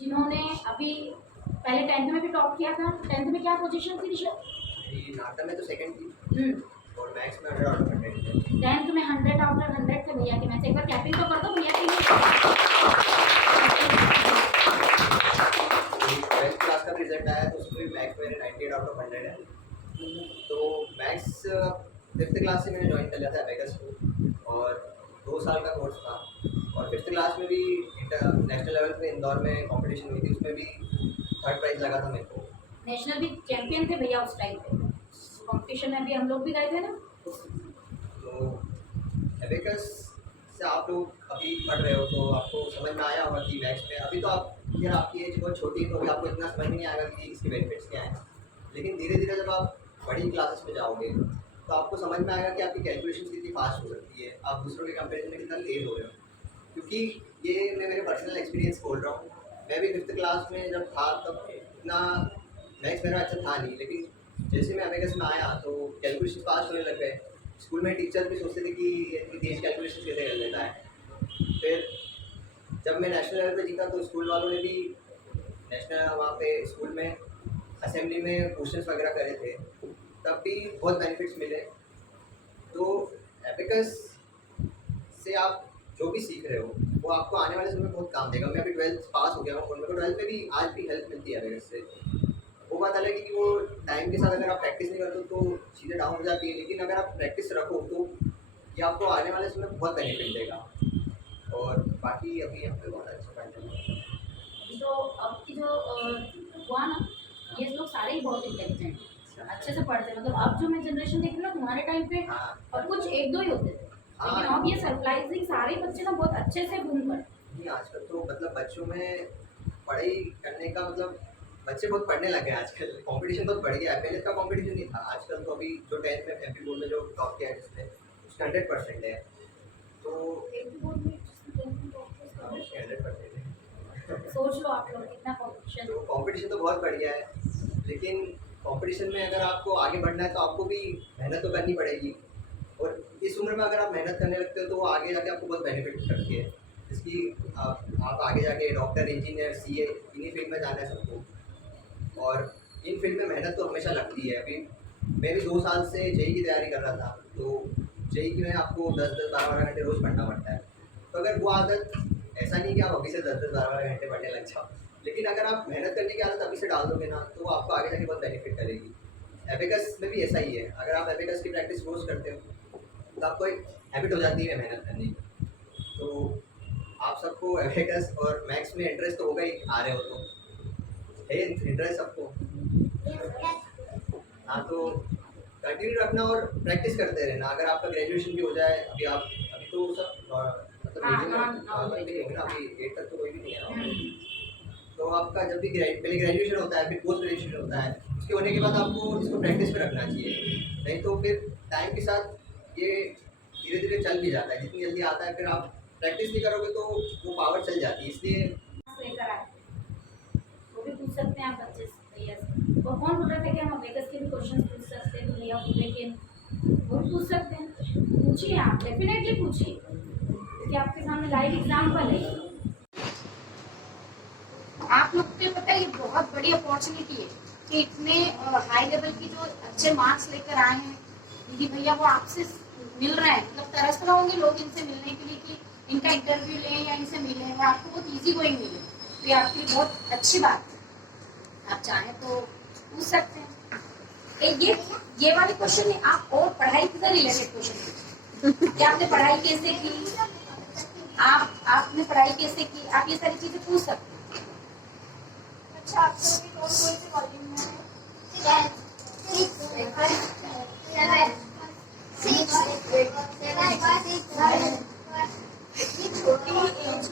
जिन्होंने अभी पहले 10th में भी टॉप किया था। 10th में क्या पोजीशन थी ऋषभ? नाटा में तो सेकंड थी और मैथ्स में 100 आउट ऑफ 100 थे। 10th में 100 आउट ऑफ 100 थे भैया के। मैथ्स एक बार क्लैपिंग तो कर दो भैया के लिए। 12th क्लास का रिजल्ट आया तो उसमें भी मैथ्स मेरे 98 आउट ऑफ 100 है। तो मैथ्स 5th क्लास से मैंने ज्वाइन कर लिया था एबेकस को और 2 साल का कोर्स था। और 5th क्लास में भी नेशनल लेवल पे इंदौर में कंपटीशन हुई थी, उसमें भी 3rd प्राइज लगा था मेरे को। नेशनल भी चैंपियन थे भैया उस टाइम पे। कंपटीशन में भी हम लोग भी गए थे ना। तो एबेकस से आप लोग अभी पढ़ रहे हो तो आपको समझ में आया होगा कि मैथ्स में अभी तो आप यार आपकी एज बहुत छोटी है तो अभी आपको इतना समझ नहीं आएगा कि इसके बेनिफिट्स क्या हैं। लेकिन धीरे धीरे जब आप बड़ी क्लासेस में जाओगे तो आपको समझ में आएगा कि आपकी कैलकुलेशन कितनी फास्ट हो सकती है, आप दूसरों के कंपेरिजन में कितना तेज हो रहे हो। क्योंकि ये मैं मेरे पर्सनल एक्सपीरियंस बोल रहा हूँ। मैं भी 5th क्लास में जब था तब इतना मैथ्स मेरा अच्छा था नहीं, लेकिन जैसे मैं एबेकस में आया तो कैलकुलेशन फास्ट होने लग गए। स्कूल में टीचर भी सोचते थे कि इतनी तेज कैलकुलेशन कैसे कर लेता है। फिर जब मैं नेशनल लेवल पे जीता तो स्कूल वालों ने भी नेशनल वहाँ पे स्कूल में असेंबली में क्वेश्चंस वगैरह करे थे, तब भी बहुत बेनिफिट्स मिले। तो एबेकस से आप जो भी सीख रहे हो वो आपको आने वाले समय में बहुत काम देगा। मैं अभी 12th पास हो गया हूँ और मेरे को 12th में भी आज भी हेल्प मिलती है एबेकस से। वो बात अलग है कि वो टाइम के साथ अगर आप प्रैक्टिस नहीं करते हो तो चीज़ें डाउन हो जाती है, लेकिन अगर आप प्रैक्टिस रखो तो ये आपको आने वाले समय में बहुत बेनिफिट देगा। और बाकी अभी हम पे बहुत अच्छा कंटेंट है। तो अब की जो हुआ ना, ये लोग सारे ही बहुत इंटेलिजेंट अच्छे से पढ़ते हैं। मतलब अब जो मैं जनरेशन देख रही हूँ ना, तुम्हारे टाइम पे और कुछ एक दो ही होते थे, लेकिन अब ये सरप्राइजिंग सारे बच्चे ना बहुत अच्छे से घूम कर। नहीं आजकल तो मतलब बच्चों में पढ़ाई करने का मतलब बच्चे बहुत पढ़ने लगे हैं आजकल। कंपटीशन बहुत बढ़ गया है, पहले इतना कंपटीशन नहीं था। आजकल तो अभी जो 10th में एमपी बोर्ड में जो टॉप किया है जिसने उसका 100% है, तो 100% है। सोच लो आप लोग कितना कंपटीशन। तो कंपटीशन तो बहुत बढ़ गया है, लेकिन कंपटीशन में अगर आपको आगे बढ़ना है तो आपको भी मेहनत तो करनी पड़ेगी। और इस उम्र में अगर आप मेहनत करने लगते हो तो वो आगे जाके आपको बहुत बेनिफिट करती है। जिसकी आप आगे जाके डॉक्टर, इंजीनियर, सीए इन्हीं फील्ड में जाना है सबको। और इन फील्ड में मेहनत तो हमेशा लगती है। अभी मैं भी 2 साल से जेई की तैयारी कर रहा था, तो जेई की में आपको 10-10, 12-12 घंटे रोज़ पढ़ना पड़ता है। तो अगर वो आदत ऐसा नहीं कि आप अभी से 10-10, 12-12 घंटे पढ़ने लग जाओ, लेकिन अगर आप मेहनत करने की आदत अभी से डाल दोगे ना तो वो आपको आगे जाके बहुत बेनिफिट करेगी। एबेकस में भी ऐसा ही है। अगर आप एबेकस की प्रैक्टिस रोज़ करते हो तो आपको एक हैबिट हो जाती है मेहनत करने की। तो आप सबको एबेकस और मैथ्स में इंटरेस्ट तो होगा ही, आ रहे हो तो है इंटरेस्ट सबको। हाँ तो कंटिन्यू रखना और प्रैक्टिस करते रहना। अगर आपका ग्रेजुएशन भी हो जाए, अभी तो सब मतलब नॉर्मल भी नहीं होगा ना, अभी 8 तक तो कोई भी नहीं है। तो आपका जब भी पहले ग्रेजुएशन होता है, फिर पोस्ट ग्रेजुएशन होता है, उसके होने के बाद आपको इसको प्रैक्टिस में रखना चाहिए। नहीं तो फिर टाइम के साथ ये धीरे धीरे चल भी जाता है। जितनी जल्दी आता है फिर आप प्रैक्टिस नहीं करोगे तो वो पावर चल जाती है। इसलिए लेकर आए वो भी पूछ सकते हैं आप बच्चे से, भैया से। और कौन बोल रहा था कि हम अबेकस के भी क्वेश्चन पूछ सकते हैं, तो भैया बोले कि वो भी पूछ सकते हैं। पूछिए, आप डेफिनेटली पूछिए, क्योंकि आपके सामने लाइव एग्जाम्पल है। आप लोग को पता है ये बहुत बड़ी अपॉर्चुनिटी है कि इतने हाई लेवल की जो अच्छे मार्क्स लेकर आए हैं दीदी भैया, वो आपसे मिल रहे हैं। मतलब तरस रहे होंगे लोग इनसे मिलने के लिए कि इनका इंटरव्यू लें या इनसे मिलें, और आपको बहुत ईजी गोइंग मिले, तो ये आपके लिए बहुत अच्छी बात है। आप चाहें तो पूछ सकते हैं। ये वाले क्वेश्चन में आप और पढ़ाई से रिलेटेड क्वेश्चन पूछिए कि आपने पढ़ाई कैसे की, आपने पढ़ाई कैसे की, आप ये सारी चीजें पूछ सकते हैं। अच्छा, आपको भी कौन से वॉल्यूम में है? छोटी एज